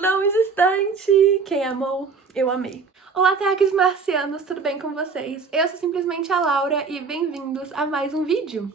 Não Distante! Quem amou, eu amei. Olá, terráqueos marcianos, tudo bem com vocês? Eu sou simplesmente a Laura e bem-vindos a mais um vídeo.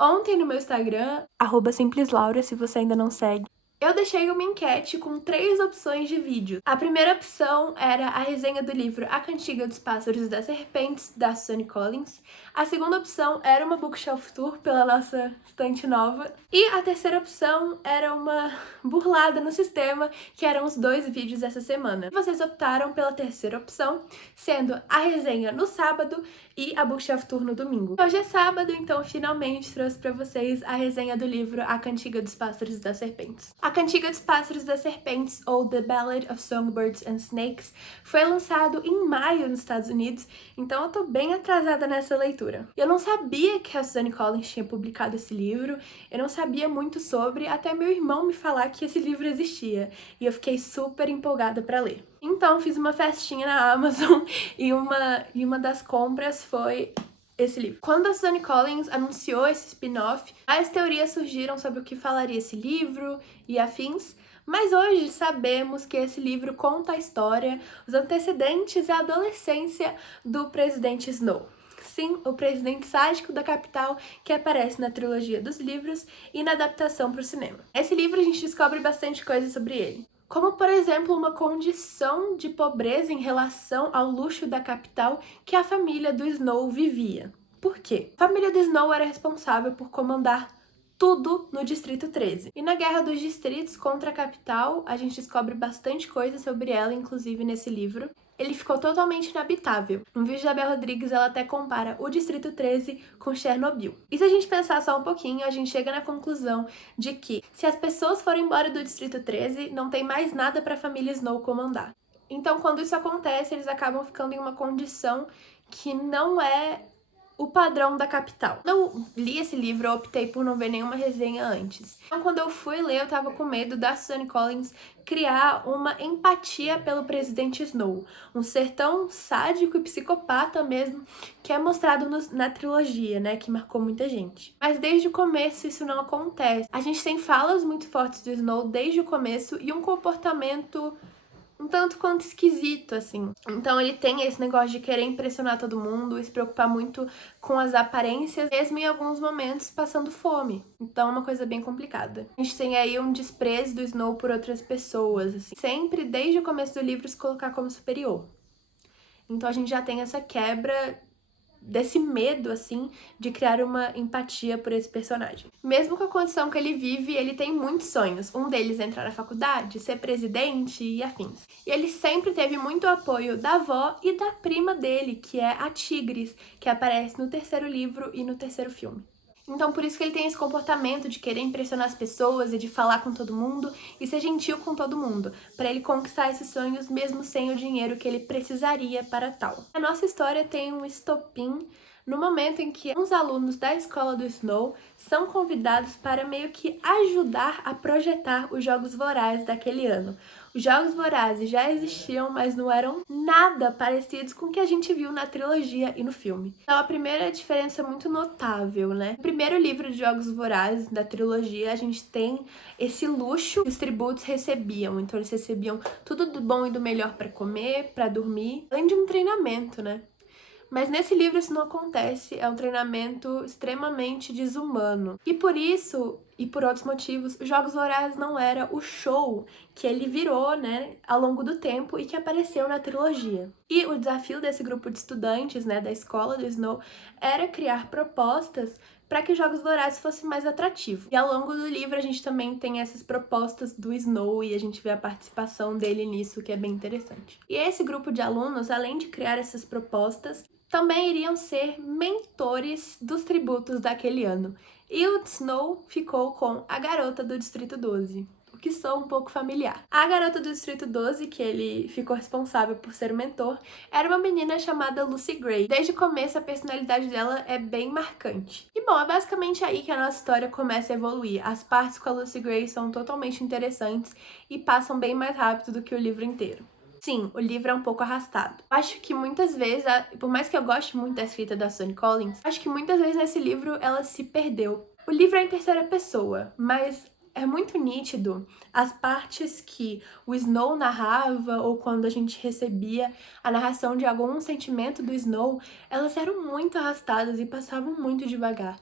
Ontem no meu Instagram, @simpleslaura, se você ainda não segue, eu deixei uma enquete com 3 opções de vídeo. A primeira opção era a resenha do livro A Cantiga dos Pássaros e das Serpentes, da Suzanne Collins. A segunda opção era uma bookshelf tour pela nossa estante nova. E a terceira opção era uma burlada no sistema, que eram os 2 vídeos dessa semana. Vocês optaram pela terceira opção, sendo a resenha no sábado e a bookshelf tour no domingo. Hoje é sábado, então eu finalmente trouxe pra vocês a resenha do livro A Cantiga dos Pássaros e das Serpentes. A Cantiga dos Pássaros e das Serpentes, ou The Ballad of Songbirds and Snakes, foi lançado em maio nos Estados Unidos, então eu tô bem atrasada nessa leitura. Eu não sabia que a Suzanne Collins tinha publicado esse livro, eu não sabia muito sobre, até meu irmão me falar que esse livro existia, e eu fiquei super empolgada pra ler. Então fiz uma festinha na Amazon e uma das compras foi esse livro. Quando a Suzanne Collins anunciou esse spin-off, várias teorias surgiram sobre o que falaria esse livro e afins, mas hoje sabemos que esse livro conta a história, os antecedentes e a adolescência do presidente Snow. Sim, o presidente sádico da capital que aparece na trilogia dos livros e na adaptação para o cinema. Nesse livro a gente descobre bastante coisa sobre ele. Como, por exemplo, uma condição de pobreza em relação ao luxo da capital que a família do Snow vivia. Por quê? A família do Snow era responsável por comandar tudo no Distrito 13. E na Guerra dos Distritos contra a capital, a gente descobre bastante coisa sobre ela, inclusive nesse livro. Ele ficou totalmente inabitável. No vídeo da Bel Rodrigues, ela até compara o Distrito 13 com Chernobyl. E se a gente pensar só um pouquinho, a gente chega na conclusão de que, se as pessoas forem embora do Distrito 13, não tem mais nada para a família Snow comandar. Então, quando isso acontece, eles acabam ficando em uma condição que não é o padrão da capital. Quando eu li esse livro, eu optei por não ver nenhuma resenha antes. Então, quando eu fui ler, eu tava com medo da Suzanne Collins criar uma empatia pelo presidente Snow. Um ser tão sádico e psicopata mesmo, que é mostrado na trilogia, né, que marcou muita gente. Mas desde o começo isso não acontece. A gente tem falas muito fortes do Snow desde o começo e um comportamento um tanto quanto esquisito, assim. Então ele tem esse negócio de querer impressionar todo mundo e se preocupar muito com as aparências, mesmo em alguns momentos passando fome. Então é uma coisa bem complicada. A gente tem aí um desprezo do Snow por outras pessoas, assim. Sempre, desde o começo do livro, se colocar como superior. Então a gente já tem essa quebra desse medo, assim, de criar uma empatia por esse personagem. Mesmo com a condição que ele vive, ele tem muitos sonhos. Um deles é entrar na faculdade, ser presidente e afins. E ele sempre teve muito apoio da avó e da prima dele, que é a Tigris, que aparece no terceiro livro e no terceiro filme. Então, por isso que ele tem esse comportamento de querer impressionar as pessoas e de falar com todo mundo e ser gentil com todo mundo, para ele conquistar esses sonhos mesmo sem o dinheiro que ele precisaria para tal. A nossa história tem um estopim no momento em que uns alunos da escola do Snow são convidados para meio que ajudar a projetar os Jogos Vorazes daquele ano. Os Jogos Vorazes já existiam, mas não eram nada parecidos com o que a gente viu na trilogia e no filme. Então a primeira diferença é muito notável, né? No primeiro livro de Jogos Vorazes da trilogia, a gente tem esse luxo que os tributos recebiam. Então eles recebiam tudo do bom e do melhor para comer, para dormir, além de um treinamento, né? Mas nesse livro isso não acontece, é um treinamento extremamente desumano. E por isso, e por outros motivos, os Jogos Vorazes não era o show que ele virou, né, ao longo do tempo e que apareceu na trilogia. E o desafio desse grupo de estudantes, né, da escola do Snow, era criar propostas para que os Jogos Vorazes fossem mais atrativos. E ao longo do livro a gente também tem essas propostas do Snow e a gente vê a participação dele nisso, que é bem interessante. E esse grupo de alunos, além de criar essas propostas, também iriam ser mentores dos tributos daquele ano. E o Snow ficou com a garota do Distrito 12, o que sou um pouco familiar. A garota do Distrito 12, que ele ficou responsável por ser o mentor, era uma menina chamada Lucy Gray. Desde o começo, a personalidade dela é bem marcante. E bom, é basicamente aí que a nossa história começa a evoluir. As partes com a Lucy Gray são totalmente interessantes e passam bem mais rápido do que o livro inteiro. Sim, o livro é um pouco arrastado. Acho que muitas vezes, por mais que eu goste muito da escrita da Suzanne Collins, acho que muitas vezes nesse livro ela se perdeu. O livro é em terceira pessoa, mas é muito nítido as partes que o Snow narrava ou quando a gente recebia a narração de algum sentimento do Snow, elas eram muito arrastadas e passavam muito devagar.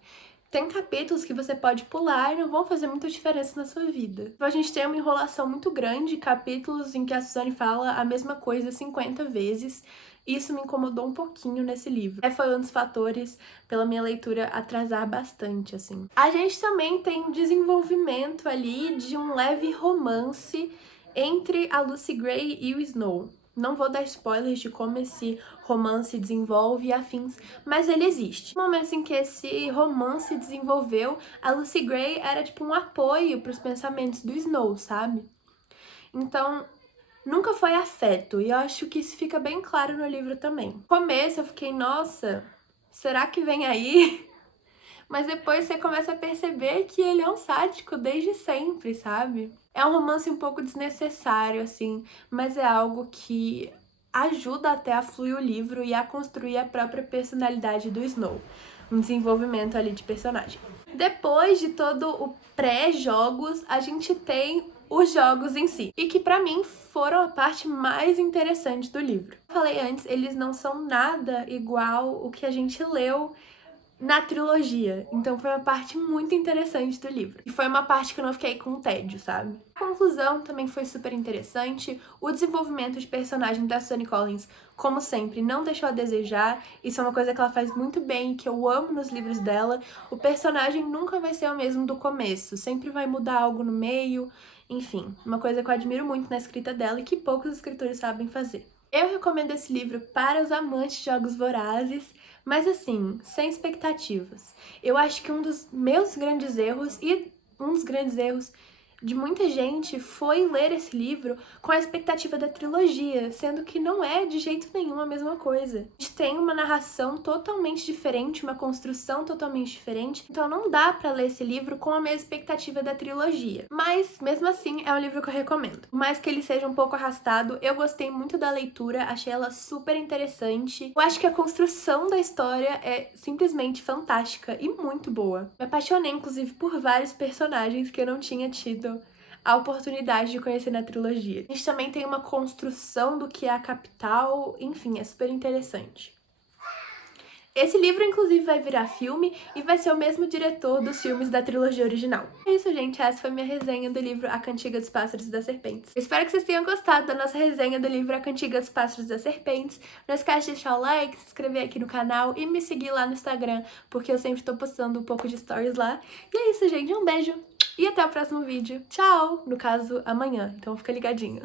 Tem capítulos que você pode pular e não vão fazer muita diferença na sua vida. A gente tem uma enrolação muito grande, capítulos em que a Suzane fala a mesma coisa 50 vezes. Isso me incomodou um pouquinho nesse livro. Foi um dos fatores pela minha leitura atrasar bastante, assim. A gente também tem um desenvolvimento ali de um leve romance entre a Lucy Gray e o Snow. Não vou dar spoilers de como esse romance desenvolve e afins, mas ele existe. No momento em que esse romance desenvolveu, a Lucy Gray era tipo um apoio para os pensamentos do Snow, sabe? Então, nunca foi afeto, e eu acho que isso fica bem claro no livro também. No começo eu fiquei, nossa, será que vem aí? Mas depois você começa a perceber que ele é um sádico desde sempre, sabe? É um romance um pouco desnecessário, assim, mas é algo que ajuda até a fluir o livro e a construir a própria personalidade do Snow. Um desenvolvimento ali de personagem. Depois de todo o pré-jogos, a gente tem os jogos em si, e que pra mim foram a parte mais interessante do livro. Como eu falei antes, eles não são nada igual o que a gente leu na trilogia, então foi uma parte muito interessante do livro. E foi uma parte que eu não fiquei com tédio, sabe? A conclusão também foi super interessante, o desenvolvimento de personagem da Suzane Collins, como sempre, não deixou a desejar, isso é uma coisa que ela faz muito bem, que eu amo nos livros dela. O personagem nunca vai ser o mesmo do começo, sempre vai mudar algo no meio, enfim, uma coisa que eu admiro muito na escrita dela e que poucos escritores sabem fazer. Eu recomendo esse livro para os amantes de jogos vorazes, mas assim, sem expectativas. Eu acho que um dos meus grandes erros e um dos grandes erros de muita gente foi ler esse livro com a expectativa da trilogia, sendo que não é de jeito nenhum a mesma coisa. A gente tem uma narração totalmente diferente, uma construção totalmente diferente, então não dá pra ler esse livro com a mesma expectativa da trilogia. Mas, mesmo assim, é um livro que eu recomendo. Por mais que ele seja um pouco arrastado, eu gostei muito da leitura, achei ela super interessante. Eu acho que a construção da história é simplesmente fantástica e muito boa. Me apaixonei, inclusive, por vários personagens que eu não tinha tido a oportunidade de conhecer na trilogia. A gente também tem uma construção do que é a capital, enfim, é super interessante. Esse livro, inclusive, vai virar filme e vai ser o mesmo diretor dos filmes da trilogia original. É isso, gente. Essa foi minha resenha do livro A Cantiga dos Pássaros e das Serpentes. Eu espero que vocês tenham gostado da nossa resenha do livro A Cantiga dos Pássaros e das Serpentes. Não esquece de deixar o like, se inscrever aqui no canal e me seguir lá no Instagram, porque eu sempre tô postando um pouco de stories lá. E é isso, gente. Um beijo e até o próximo vídeo. Tchau! No caso, amanhã. Então fica ligadinho.